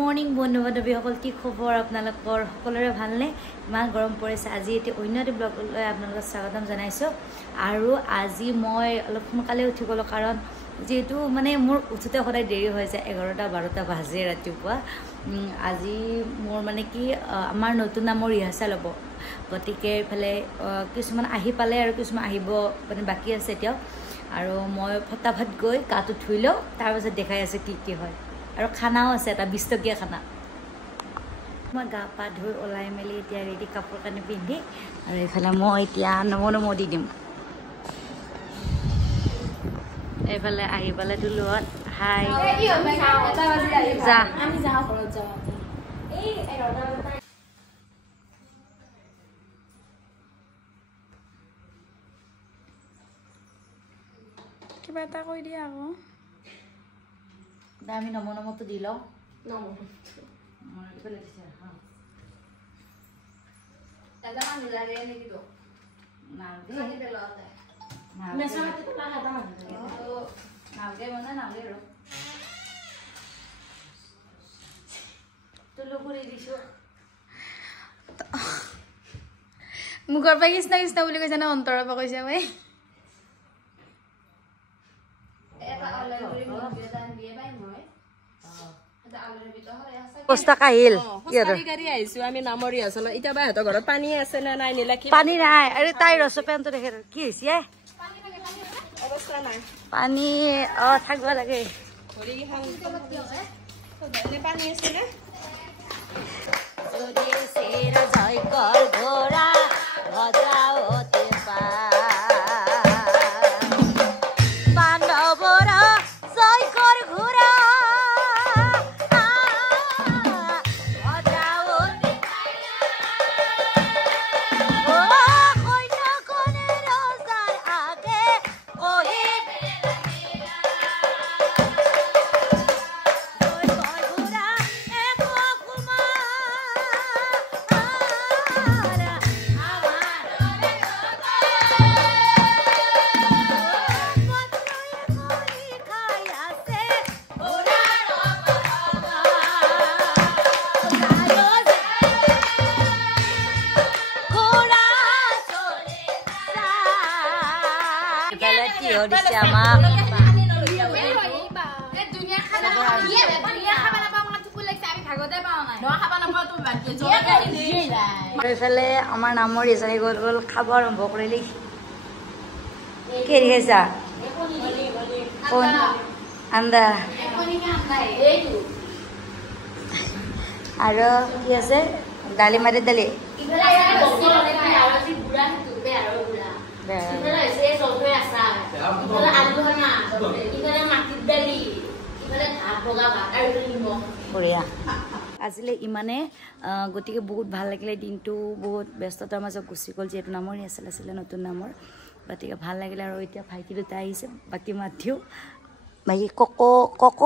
morning বন্ধু বান্ধৱীসকল কি খবৰ আপোনালোকৰ সকলোৰে ভালনে ইমান গৰম পৰিছে আজি এটি অন্য এটা ব্লগ লৈ আপোনালোকক স্বাগতম জনাইছো আৰু আজি মই অলপ সোনকালে উঠি গলো কাৰণ যেহেতু মানে মোৰ উঠোতে সদায় দেৰি হৈ যায় 11টা 12টা বাজে ৰাতিপুৱা আজি মোৰ মানে কি আমাৰ নতুন নামৰ ৰিহাৰ্সাল হ'ব গতিকে ইফালে কিছুমান আহি পালে আৰু কিছুমান আহিব মানে বাকি আছে এতিয়াও আৰু মই ফটাফট গৈ গাটো ধুই লওঁ তাৰ পাছত দেখাই আছে কি হয় আৰু খানাও আছে এটা 20 টকীয়া খানা মই গা পা ধুই ওলাই মেলি এতিয়া ৰেডি কাপোৰ কানি পিন্ধি আৰু এইফালে মই এতিয়া নমো দি দিম এইফালে আহি পালে দুলুত হাই যা আমি যাও ঘৰত যাও এই 11টা কিবা এটা কৈ দিয়া আকৌ দামি নমো তো দিল নমো মনে পেলে দিছে হ্যাঁ দাদা মান লাগে নাকি তো না দে আমি পেলো আছে না মেসাতে তো লাগা দাও না দে মনে না দে रो তো লোকৰি দিছো মুখৰ পৰা কৃষ্ণ বুলি কৈছে না অন্তৰৰ পৰা কৈছে মই কষ্ট কাহিল গাড়ী গাড়ী আহিছো আমি নামৰি আছলো এতিয়া বা হেতৰ ঘৰত পানী আছে না নাই নিলাকি পানী নাই আৰে তাই ৰস পেনটো দেখে কি হৈছে অৱস্থা নাই পানী থাকিব লাগে ভৰি কি খান পানী আছে না যদি সের জয় কর ঘোড়া ভদ্রাওতে পা পাণ্ডবরা জয় কর ঘোড়া দিছে আমাক এইফালে আমাৰ নামৰ এজনী গ'ল খাব আৰম্ভ কৰিলে কি খাইছা আন্দা আৰু কি আছে দালি মাটি দালি আজিলে ইমানে গতিকে বহুত ভাল লাগিলে দিনটো বহুত ব্যস্ততাৰ মাজত গুচি গ'ল যিহেতু নামৰ ৰিহাৰ্সাল আছিলে নতুন নামৰ গতিকে ভাল লাগিলে আৰু এতিয়া ভাইটি দুটা আহিছে বাকী মাতিও বাকী কক